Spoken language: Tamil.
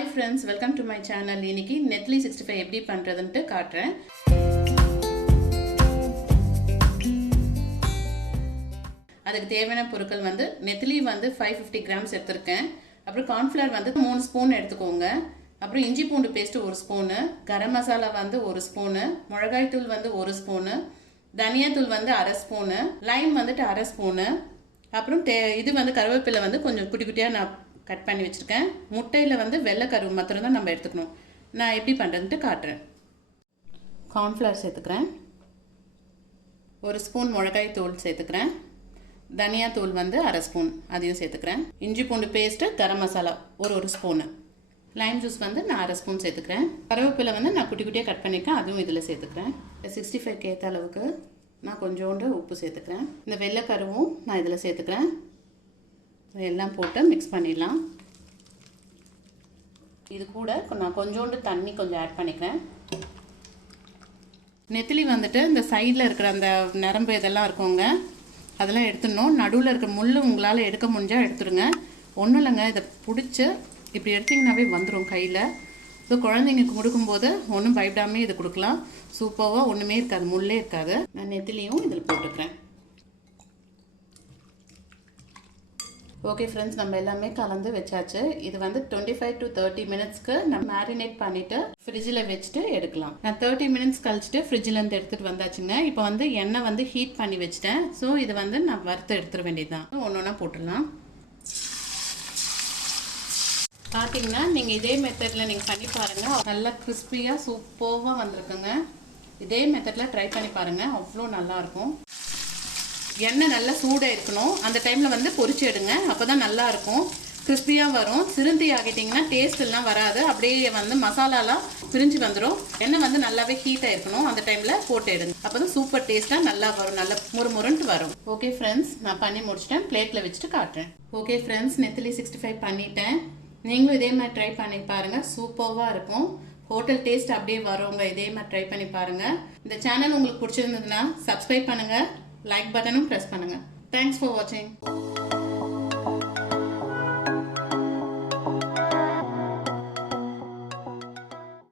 Hi friends, welcome to my channel. இன்னைக்கு Nethili 65 எப்படி பண்றதுன்னு காட்டுறேன். அதுக்கு தேவையான பொருட்கள் வந்து நெத்திலி வந்து 550 grams எடுத்துர்க்கேன். அப்புறம் cornflour வந்து 3 ஸ்பூன் எடுத்துக்கோங்க. அப்புறம் இஞ்சி பூண்டு பேஸ்ட் 1 ஸ்பூன், கரம் மசாலா வந்து 1 ஸ்பூன், மிளகாய் தூள் வந்து 1 ஸ்பூன், தனியா தூள் வந்து 1/2 ஸ்பூன், லைம் வந்துட்டு 1/2 ஸ்பூன், அப்புறம் இது வந்து கருவேப்பிலை வந்து கொஞ்சம் குட்டி குட்டியா நான் கட் பண்ணி வச்சிருக்கேன். முட்டையில வந்து வெள்ளை கருவு மாத்திரம் தான் நம்ம எடுத்துக்கணும். நான் எப்படி பண்றதுன்னு காட்டுறேன். cornflour சேர்த்துக்கிறேன். 1 ஸ்பூன் மிளகாய் தூள் சேர்த்துக்கிறேன். தனியா தூள் வந்து 1/2 ஸ்பூன் அதையும் சேர்த்துக்கிறேன். இஞ்சி பூண்டு பேஸ்ட், கரம் மசாலா ஒரு ஸ்பூன், லைம் ஜூஸ் வந்து நான் 1/2 ஸ்பூன் சேர்த்துக்கிறேன். கருவேப்பிலை வந்து நான் குட்டி குட்டியாக கட் பண்ணியிருக்கேன், அதுவும் இதில் சேர்த்துக்கிறேன். 65 ஏற்ற அளவுக்கு நான் கொஞ்சோண்டு உப்பு சேர்த்துக்கிறேன். இந்த வெள்ளை கருவும் நான் இதில் சேர்த்துக்கிறேன். எல்லாம் போட்டு மிக்ஸ் பண்ணிடலாம். இது கூட நான் கொஞ்சோண்டு தண்ணி கொஞ்சம் ஆட் பண்ணிக்கிறேன். நெத்திலி வந்துட்டு இந்த சைடில் இருக்கிற அந்த நரம்பு இதெல்லாம் இருக்குங்க, அதெல்லாம் எடுத்துடணும். நடுவில் இருக்கிற முள் உங்களால் எடுக்க முடிஞ்சால் எடுத்துடுங்க. ஒன்றும் இல்லைங்க, இதை பிடிச்சி இப்படி எடுத்திங்கனாவே வந்துடும் கையில். இப்போ குழந்தைங்களுக்கு கொடுக்கும்போது ஒன்றும் பயப்படாமல் இது கொடுக்கலாம். சூப்பராக ஒன்றுமே இருக்காது, முள்ளே இருக்காது. நான் நெத்திலியும் இதில் போட்டுக்கிறேன். ஓகே ஃப்ரெண்ட்ஸ், நம்ம எல்லாமே கலந்து வச்சாச்சு. இது வந்து 25 to 30 மினிட்ஸ்க்கு நம்ம மேரினேட் பண்ணிவிட்டு ஃப்ரிட்ஜில் வச்சுட்டு எடுக்கலாம். நான் 30 மினிட்ஸ் கழிச்சுட்டு ஃப்ரிட்ஜிலேருந்து எடுத்துகிட்டு வந்தாச்சுங்க. இப்போ வந்து எண்ணெய் வந்து ஹீட் பண்ணி வச்சுட்டேன். ஸோ இதை வந்து நான் வறுத்து எடுத்துட வேண்டியதுதான். ஒன்று ஒன்றா போட்டுடலாம். பார்த்தீங்கன்னா நீங்கள் இதே மெத்தடில் நீங்கள் பண்ணி பாருங்கள், நல்லா கிறிஸ்பியாக சூப்பராக வந்திருக்குங்க. இதே மெத்தடில் ட்ரை பண்ணி பாருங்கள், அவ்வளோ நல்லாயிருக்கும். எண்ணெய் நல்லா சூடாக இருக்கணும், அந்த டைமில் வந்து பொரிச்சு எடுங்க, அப்போ தான் நல்லாயிருக்கும், கிறிஸ்பியாக வரும். சிறுந்தி ஆகிட்டிங்கன்னா டேஸ்ட் எல்லாம் வராது, அப்படியே வந்து மசாலாலாம் பிரிஞ்சு வந்துடும். எண்ணெய் வந்து நல்லாவே ஹீட்டாக இருக்கணும், அந்த டைமில் போட்டு எடுங்க, அப்போ தான் சூப்பர் டேஸ்ட்டாக நல்லா வரும், நல்லா முறுமுறுன்ட்டு வரும். ஓகே ஃப்ரெண்ட்ஸ், நான் பண்ணி முடிச்சிட்டேன், பிளேட்டில் வச்சுட்டு காட்டுறேன். ஓகே ஃப்ரெண்ட்ஸ், நெத்திலி 65 பண்ணிட்டேன். நீங்களும் இதே மாதிரி ட்ரை பண்ணி பாருங்கள், சூப்பராக இருக்கும். ஹோட்டல் டேஸ்ட் அப்படியே வரவங்க இதே மாதிரி ட்ரை பண்ணி பாருங்கள். இந்த சேனல் உங்களுக்கு பிடிச்சிருந்ததுன்னா சப்ஸ்கிரைப் பண்ணுங்கள், லைக் பட்டனும் ப்ரெஸ் பண்ணுங்கள். தேங்க்ஸ் ஃபார் வாட்சிங்.